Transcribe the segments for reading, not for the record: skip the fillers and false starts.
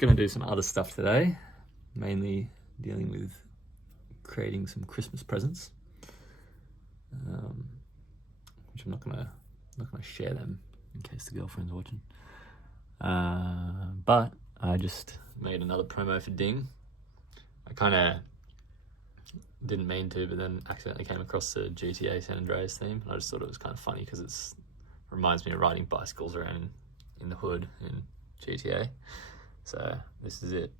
Gonna do some other stuff today, mainly dealing with creating some Christmas presents, which I'm not gonna share them in case the girlfriend's watching. But I just made another promo for Ding. I kind of didn't mean to, but then accidentally came across the GTA San Andreas theme, and I just thought it was kind of funny because it reminds me of riding bicycles around in the hood in GTA. So this is it.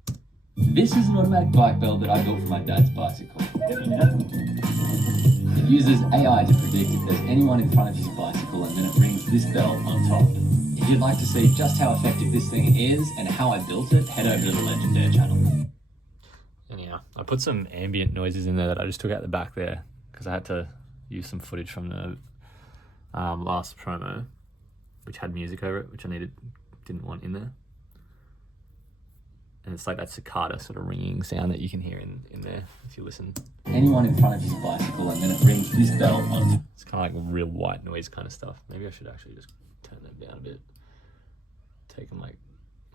This is an automatic bike belt that I built for my dad's bicycle. It uses AI to predict if there's anyone in front of his bicycle, and then it brings this belt on top. If you'd like to see just how effective this thing is and how I built it, head over to the Legend Air channel. Anyhow, I put some ambient noises in there that I just took out the back there because I had to use some footage from the last promo, which had music over it, which I didn't want in there. And it's like that cicada sort of ringing sound that you can hear in there if you listen. Anyone in front of his bicycle, and then it brings this belt on. It's kind of like real white noise kind of stuff. Maybe I should actually just turn them down a bit. Take them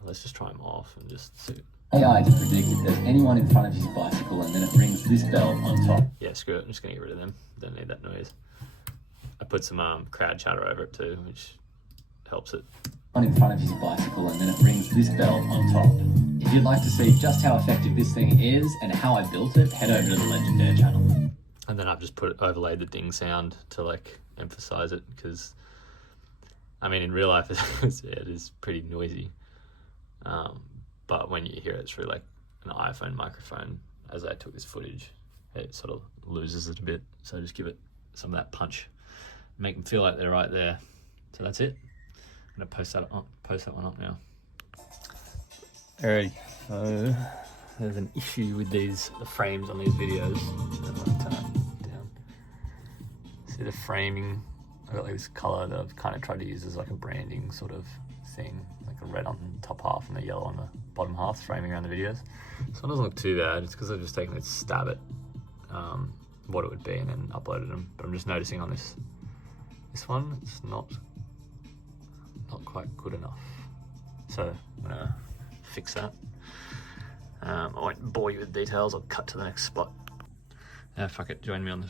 let's just try them off and just see. AI to predict if there's anyone in front of his bicycle, and then it brings this belt on top. Yeah, screw it. I'm just going to get rid of them. Don't need that noise. I put some crowd chatter over it too, which helps it. In front of his bicycle, and then it brings this belt on top. If you'd like to see just how effective this thing is and how I built it, head over to the Legend Air channel. And then I've just overlaid the ding sound to emphasize it, because I mean in real life it is pretty noisy, but when you hear it through an iPhone microphone, as I took this footage, it sort of loses it a bit. So just give it some of that punch, make them feel like they're right there. So that's it. I'm gonna post that one up now. Alright, so there's an issue with the frames on these videos. Down. See the framing? I got this color that I've kind of tried to use as a branding sort of thing, like a red on the top half and a yellow on the bottom half, framing around the videos. This one doesn't look too bad. It's because I've just taken a stab at what it would be and then uploaded them. But I'm just noticing on this one, it's not quite good enough. So I'm gonna fix that. I won't bore you with details. I'll cut to the next spot. Yeah, fuck it. Join me on the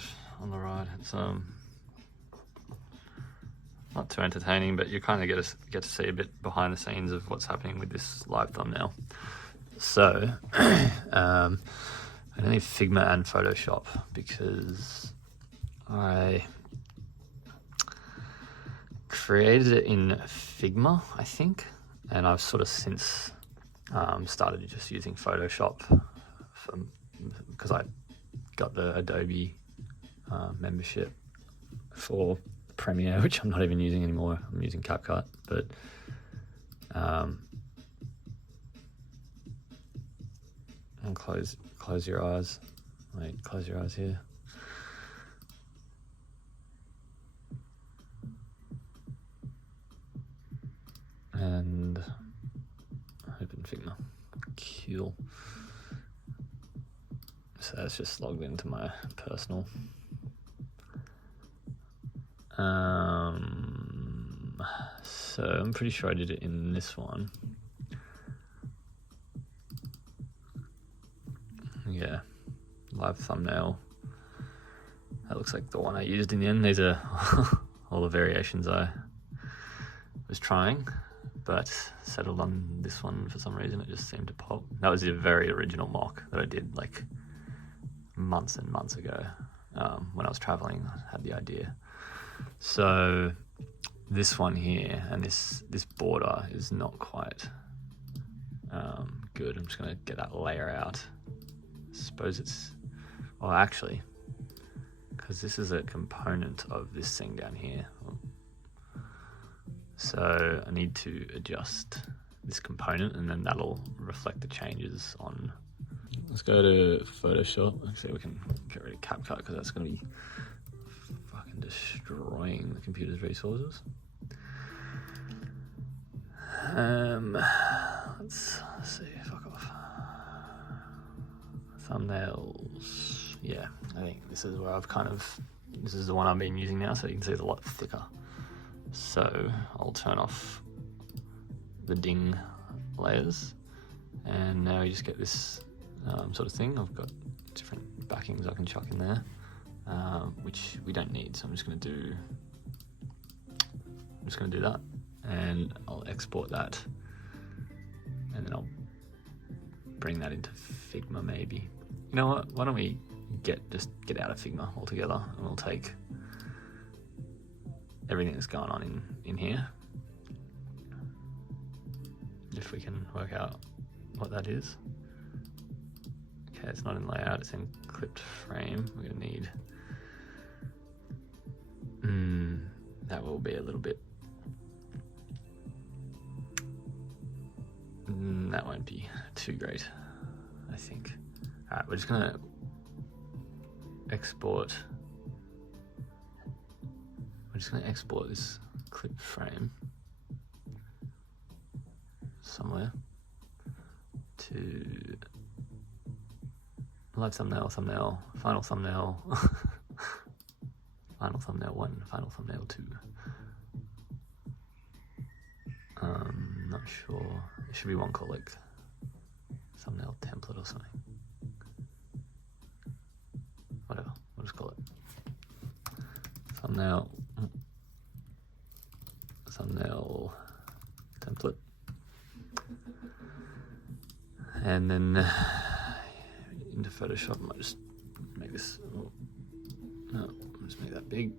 ride. It's not too entertaining, but you kind of get to see a bit behind the scenes of what's happening with this live thumbnail. So I don't need Figma and Photoshop because I created it in Figma, I think, and I've sort of since started just using Photoshop because I got the Adobe membership for Premiere, which I'm not even using anymore. I'm using CapCut, but and close your eyes. Wait, close your eyes here. And open Figma. Cool. So that's just logged into my personal. So I'm pretty sure I did it in this one. Yeah, live thumbnail. That looks like the one I used in the end. These are all the variations I was trying, but settled on this one for some reason. It just seemed to pop. That was the very original mock that I did months and months ago when I was traveling. I had the idea. So this one here and this border is not quite good. I'm just going to get that layer out. I suppose it's, well actually, because this is a component of this thing down here. So I need to adjust this component and then that'll reflect the changes on. Let's go to Photoshop. Actually, we can get rid of CapCut because that's going to be fucking destroying the computer's resources. Let's see, fuck off. Thumbnails. Yeah, I think this is where this is the one I've been using now, so you can see it's a lot thicker. So I'll turn off the ding layers And now you just get this sort of thing. I've got different backings I can chuck in there, which we don't need. So I'm just going to do that, and I'll export that, and then I'll bring that into Figma maybe. You know what? Why don't we just get out of Figma altogether, and we'll take everything that's going on in here. If we can work out what that is. Okay, it's not in layout, it's in clipped frame. We're gonna need, that will be a little bit, that won't be too great, I think. All right, we're just gonna export, this clip frame somewhere to live thumbnail, final thumbnail, final thumbnail 1, final thumbnail 2. Not sure. It should be one called like thumbnail template or something. Whatever, we'll just call it thumbnail template. And then into Photoshop, I might just make this, no, just make that big.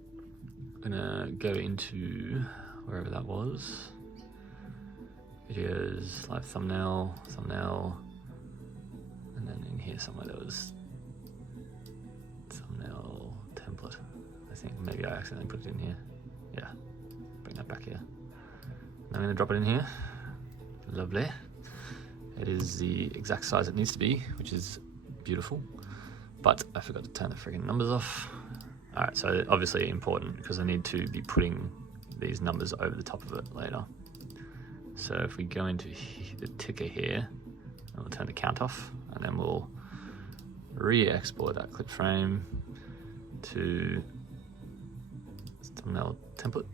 I'm gonna go into wherever that was. Videos, live thumbnail, and then in here somewhere there was thumbnail template. I think maybe I accidentally put it in here. Yeah, bring that back here. I'm gonna drop it in here. Lovely. It is the exact size it needs to be, which is beautiful, but I forgot to turn the freaking numbers off. All right, so obviously important because I need to be putting these numbers over the top of it later. So if we go into the ticker here, and we'll turn the count off, and then we'll re-export that clip frame to thumbnail template,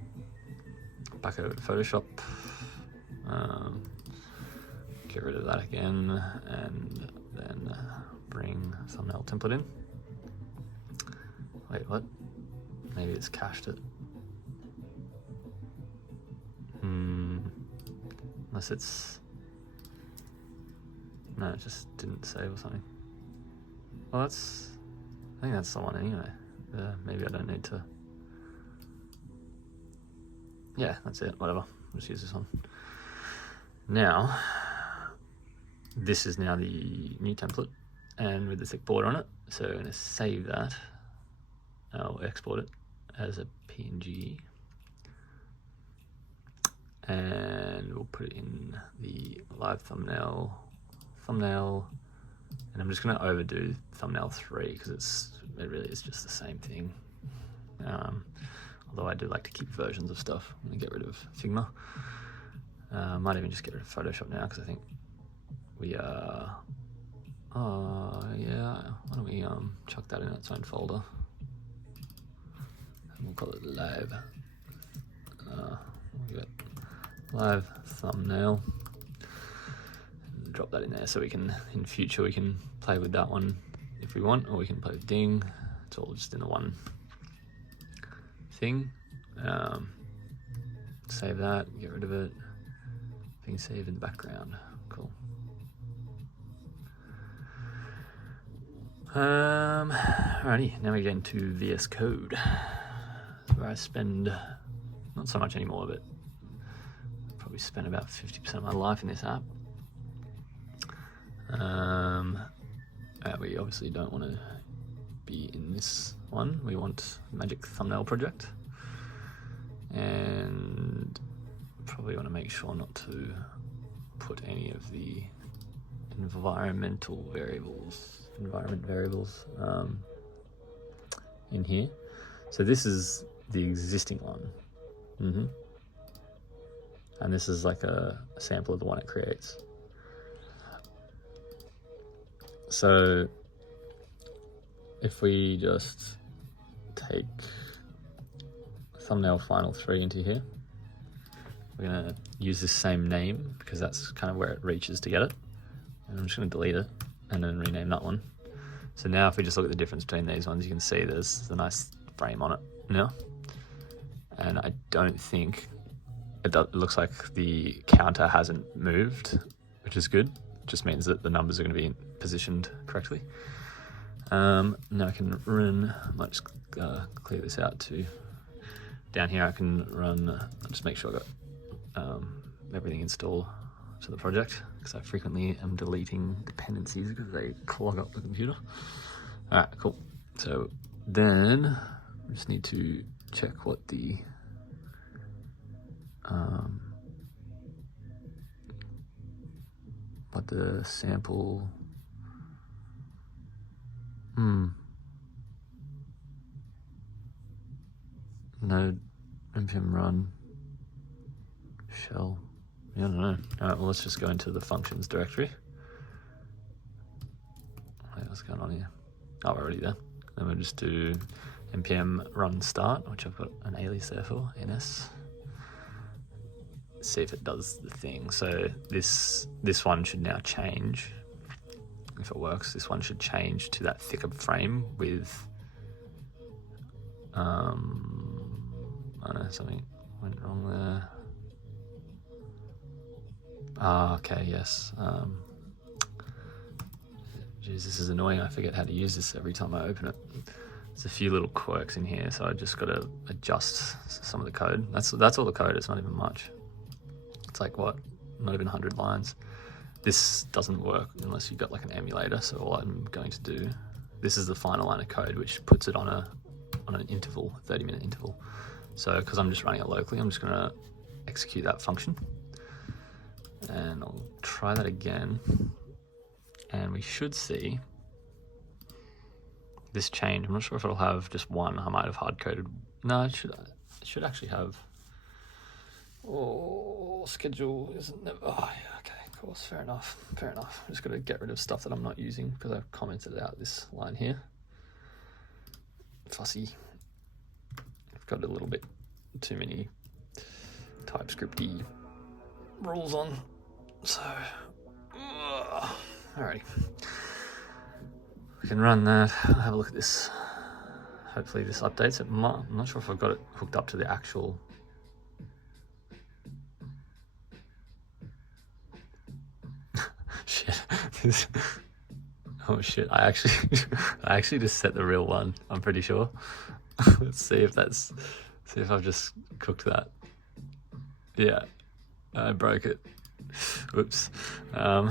back over to Photoshop, get rid of that again, and then bring thumbnail template in. Wait, what? Maybe it's cached it. Unless it's, no, it just didn't save or something. Well, I think that's the one anyway. Maybe I don't need to. Yeah, that's it, whatever. We'll just use this one. Now, this is now the new template, and with the thick border on it. So I'm gonna save that. I'll export it as a PNG. And we'll put it in the live thumbnail, and I'm just going to overdo thumbnail 3 because it really is just the same thing. Although I do like to keep versions of stuff. I'm going to get rid of Figma. Might even just get rid of Photoshop now because I think we are. Oh yeah, why don't we chuck that in its own folder? And we'll call it live. We'll give it live thumbnail. And drop that in there so we can, in future, we can play with that one if we want, or we can play with Ding. It's all just in the one thing. Save that, get rid of it. Thing saved in the background. Cool. Alrighty, now we get into VS Code, where I spend not so much anymore, but probably spend about 50% of my life in this app. We obviously don't want to be in this one. We want Magic Thumbnail Project, and probably want to make sure not to put any of the environment variables in here. So this is the existing one, and this is like a sample of the one it creates. So if we just take thumbnail final 3 into here, we're gonna use this same name because that's kind of where it reaches to get it. And I'm just going to delete it and then rename that one. So now if we just look at the difference between these ones, you can see there's a nice frame on it now. And I don't think, it looks like the counter hasn't moved, which is good. It just means that the numbers are going to be positioned correctly. Now I can run, I might just clear this out to down here. I can run, I'll just make sure I got everything installed to the project, because I frequently am deleting dependencies because they clog up the computer. All right, cool. So then we just need to check what the sample node npm run shell. Yeah, I don't know. All right, well, let's just go into the functions directory. Wait, what's going on here? Oh, we're already there. Then we'll just do npm run start, which I've got an alias there for, ns. See if it does the thing. So this one should now change. If it works, this one should change to that thicker frame with I don't know, something went wrong there. Okay, yes. Geez, this is annoying. I forget how to use this every time I open it. There's a few little quirks in here, so I just got to adjust some of the code. That's all the code. It's not even much. It's like what? Not even 100 lines. This doesn't work unless you've got like an emulator. So all I'm going to do, this is the final line of code, which puts it on an interval, 30-minute interval. So because I'm just running it locally, I'm just going to execute that function. And I'll try that again, and we should see this change. I'm not sure if it'll have just one. I might have hard-coded. No, it should actually have. Oh, schedule isn't never. Oh, yeah, okay, of course, fair enough. I'm just going to get rid of stuff that I'm not using because I've commented out this line here. Fussy. I've got a little bit too many TypeScript-y rules on. So, alrighty. We can run that. I'll have a look at this. Hopefully this updates it. I'm not sure if I've got it hooked up to the actual. Shit. Oh shit. I actually just set the real one. I'm pretty sure. Let's see if I've just cooked that. Yeah. I broke it. Whoops. How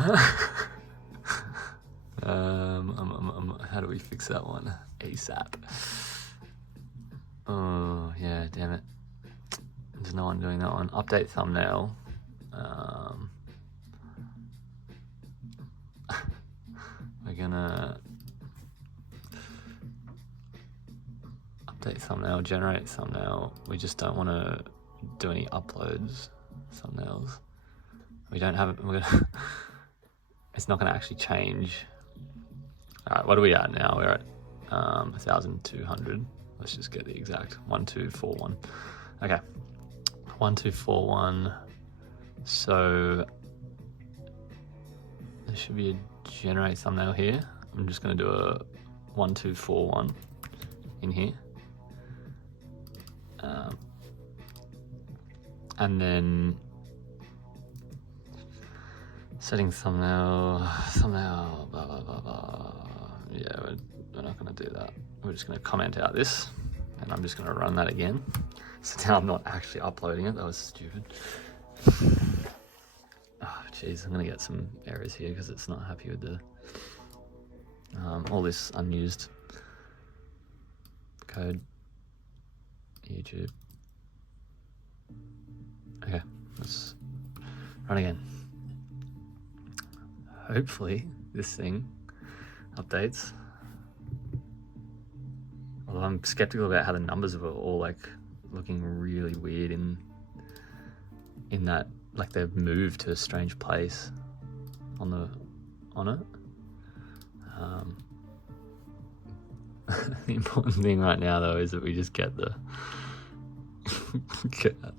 do we fix that one? ASAP. Oh, yeah, damn it. There's no one doing that one. Update thumbnail. We're gonna update thumbnail, generate thumbnail. We just don't want to do any uploads. Thumbnails. We don't have it. It's not going to actually change. All right, what are we at now? We're at 1,200. Let's just get the exact 1241. Okay, 1241. So there should be a generate thumbnail here. I'm just going to do a 1241 in here. And then setting thumbnail, blah, blah, blah, blah. Yeah, we're not going to do that. We're just going to comment out this, and I'm just going to run that again. So now I'm not actually uploading it. That was stupid. Oh, jeez, I'm going to get some errors here because it's not happy with the all this unused code. YouTube. Okay, let's run again. Hopefully this thing updates. Although I'm skeptical about how the numbers are all like looking really weird in that, like they've moved to a strange place on it. The important thing right now though is that we just get that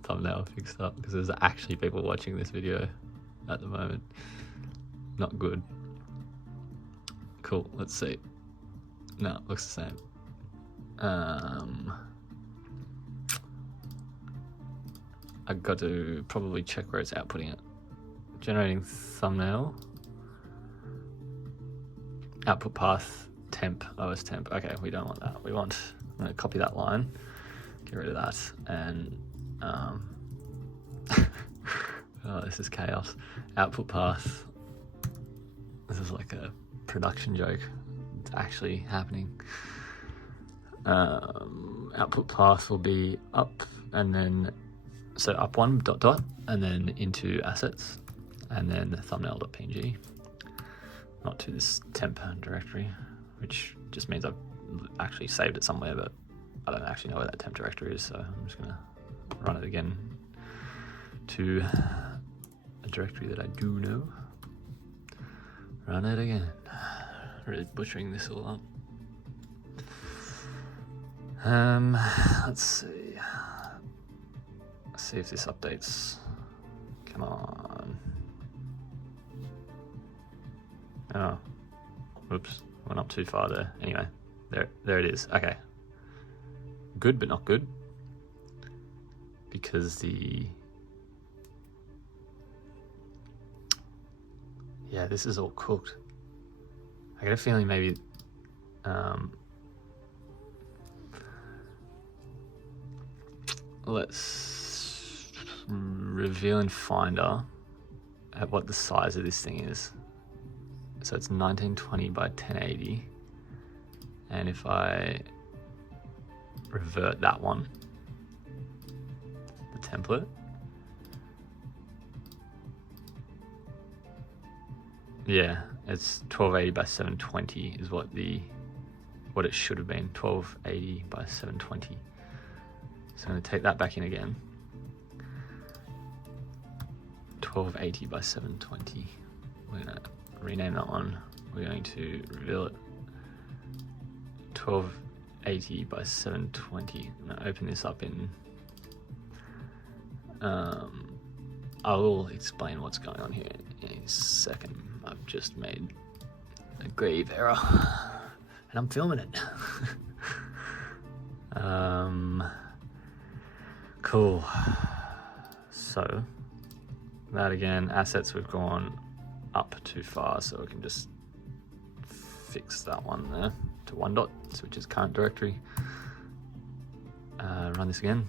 thumbnail fixed up, because there's actually people watching this video at the moment. Not good. Cool, let's see. No, it looks the same. I've got to probably check where it's outputting it. Generating thumbnail. Output path, temp, OS temp. Okay, we don't want that. We want, I'm going to copy that line, get rid of that, and oh, this is chaos. Output path. This is like a production joke. It's actually happening. Output path will be up, and then so up one ... and then into assets, and then thumbnail.png, not to this temp directory, which just means I've actually saved it somewhere, but I don't actually know where that temp directory is, so I'm just gonna run it again to a directory that I do know. Run it again. Really butchering this all up. Let's see. Let's see if this updates. Come on. Oh, whoops, went up too far there. Anyway, there it is. Okay, good but not good, because yeah, this is all cooked. I get a feeling maybe let's reveal in Finder at what the size of this thing is. So it's 1920 by 1080, and if I revert that one, the template, yeah, it's 1280 by 720 is what it should have been. 1280 by 720. So I'm going to take that back in again. 1280 by 720. We're going to rename that one. We're going to reveal it. 1280 by 720. I'm going to open this up in. I will explain what's going on here in a second. I've just made a grave error, and I'm filming it. Cool. So that again, assets, we've gone up too far, so we can just fix that one there to one dot, which is current directory. Run this again.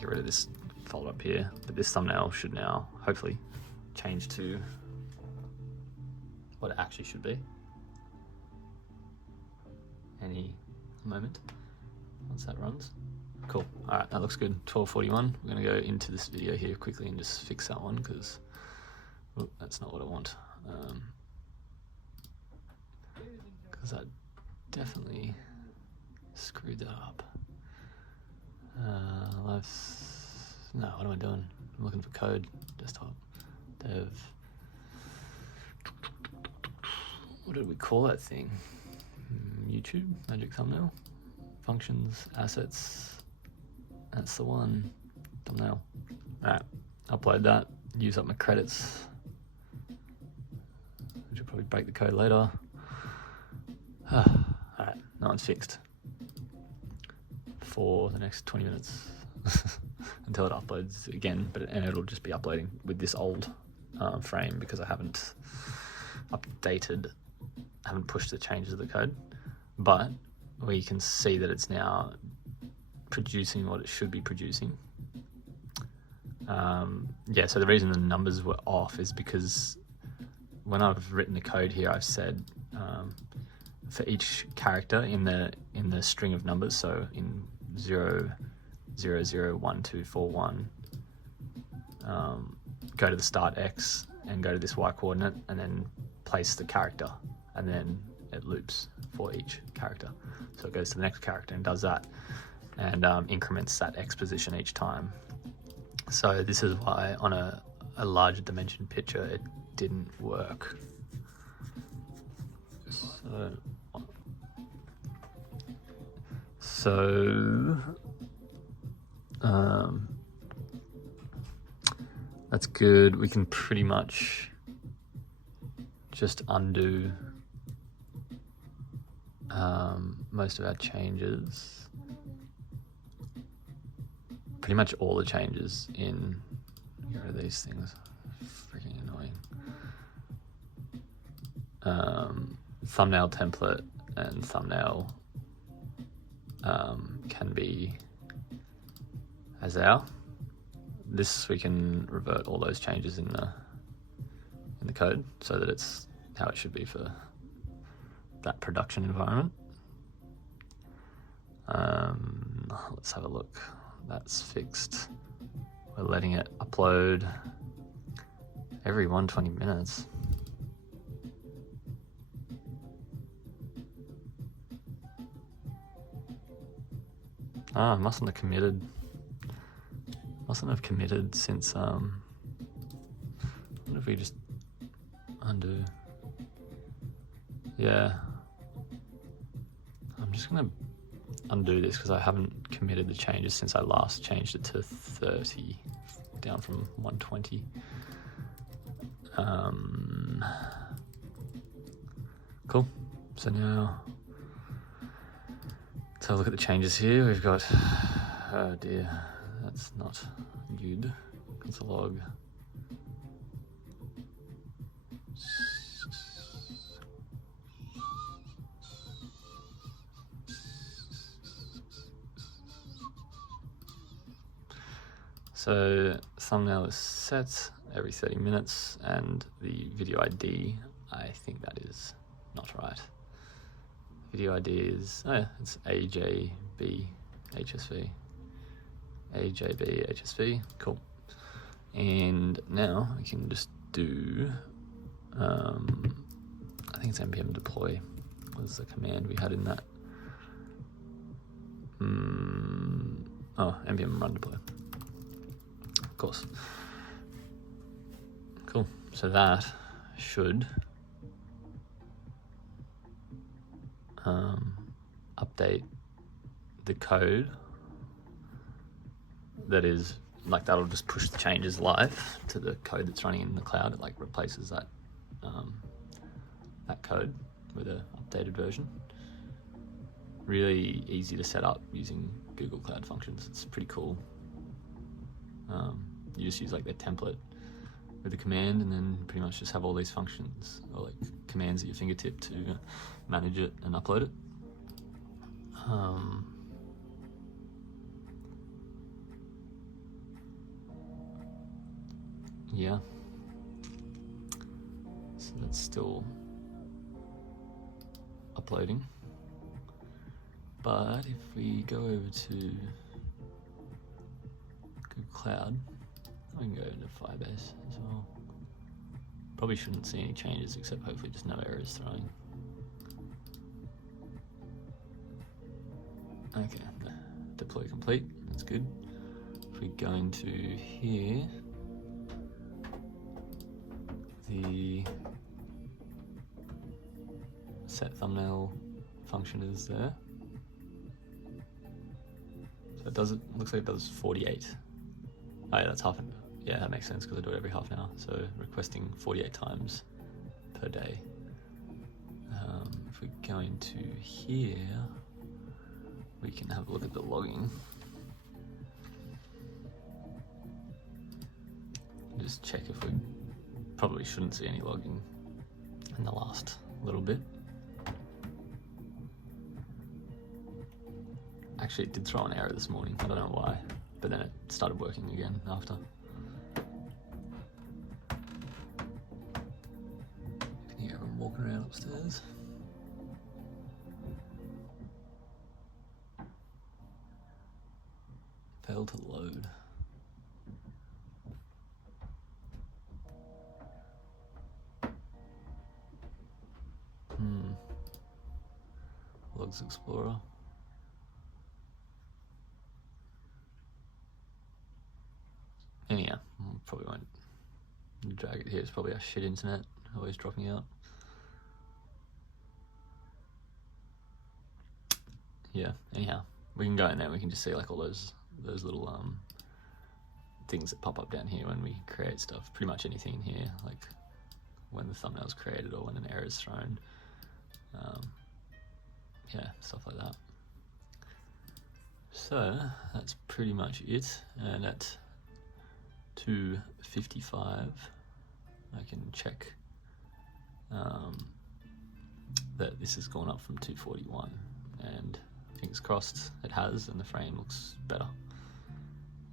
Get rid of this folder up here, but this thumbnail should now hopefully change to what it actually should be any moment once that runs. Cool. All right, that looks good. 1241. We're going to go into this video here quickly and just fix that one, because that's not what I want. Because I definitely screwed that up. No, what am I doing? I'm looking for code. Desktop. Dev. What did we call that thing? YouTube? Magic thumbnail? Functions, assets. That's the one. Thumbnail. Alright, upload that. Use up my credits, which will probably break the code later. Alright, that one's fixed for the next 20 minutes until it uploads again, and it'll just be uploading with this old frame, because I haven't haven't pushed the changes of the code, but we can see that it's now producing what it should be producing. Yeah, so the reason the numbers were off is because when I've written the code here, I've said for each character in the string of numbers, so in 0, 0, 0, 1, 2, 4, 1, go to the start X and go to this Y coordinate and then place the character, and then it loops for each character. So it goes to the next character and does that, and increments that X position each time. So this is why on a larger dimension picture it didn't work. So that's good. We can pretty much just undo most of our changes, pretty much all the changes in, get rid of these things, freaking annoying. Thumbnail template and thumbnail can be as our. This we can revert all those changes in the code so that it's how it should be for that production environment. Let's have a look. That's fixed. We're letting it upload every 120 minutes. I mustn't have committed. Mustn't have committed since, what if we just undo? Yeah. I'm just gonna undo this because I haven't committed the changes since I last changed it to 30, down from 120. Cool. So now, let's have a look at the changes here. We've got, oh dear, that's not good. Console log. So thumbnail is set every 30 minutes, and the video ID, I think that is not right. Video ID is, oh yeah, it's AJB HSV. AJB HSV, cool. And now we can just do, I think it's npm deploy was the command we had in that. Oh, npm run deploy. Of course. Cool. So that should update the code. That is, like, that'll just push the changes live to the code that's running in the cloud. It like replaces that that code with an updated version. Really easy to set up using Google Cloud Functions. It's pretty cool. You just use like their template with a command, and then pretty much just have all these functions or like commands at your fingertip to manage it and upload it. Yeah. So that's still uploading. But if we go over to Google Cloud, we can go into Firebase as well. Probably shouldn't see any changes except hopefully just no errors throwing. Okay, deploy complete, that's good. If we go into here, the set thumbnail function is there. So it does, it looks like it does 48. Oh yeah, that's half an, yeah, that makes sense because I do it every half an hour. So requesting 48 times per day. If we go into here, we can have a look at the logging. Just check if we probably shouldn't see any logging in the last little bit. Actually, it did throw an error this morning. I don't know why, but then it started working again after. Can you hear everyone walking around upstairs? Failed to load. Logs Explorer. Anyhow, probably won't drag it here. It's probably our shit internet, always dropping out. Yeah, anyhow, we can go in there and we can just see like all those little things that pop up down here when we create stuff. Pretty much anything in here, like when the thumbnail's created or when an error is thrown. yeah, stuff like that. So that's pretty much it. And at 2:55, I can check that this has gone up from 241, and fingers crossed it has, and the frame looks better.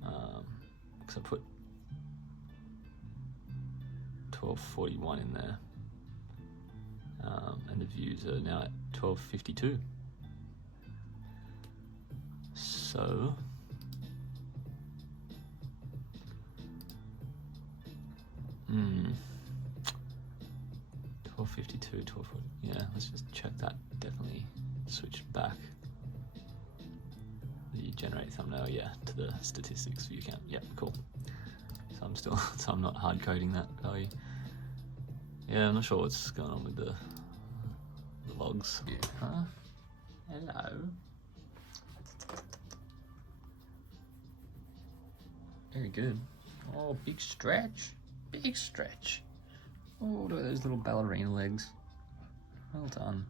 Because I put 1241 in there, and the views are now at 1252. So Hmm. 1252, 1240. Yeah, let's just check that. Definitely switch back. The generate thumbnail, yeah, to the statistics view count. Yeah, cool. So I'm still, so I'm not hard coding that value. Yeah, I'm not sure what's going on with the logs. Huh? Hello. Very good. Oh, big stretch. Big stretch. Oh, look at those little ballerina legs. Well done.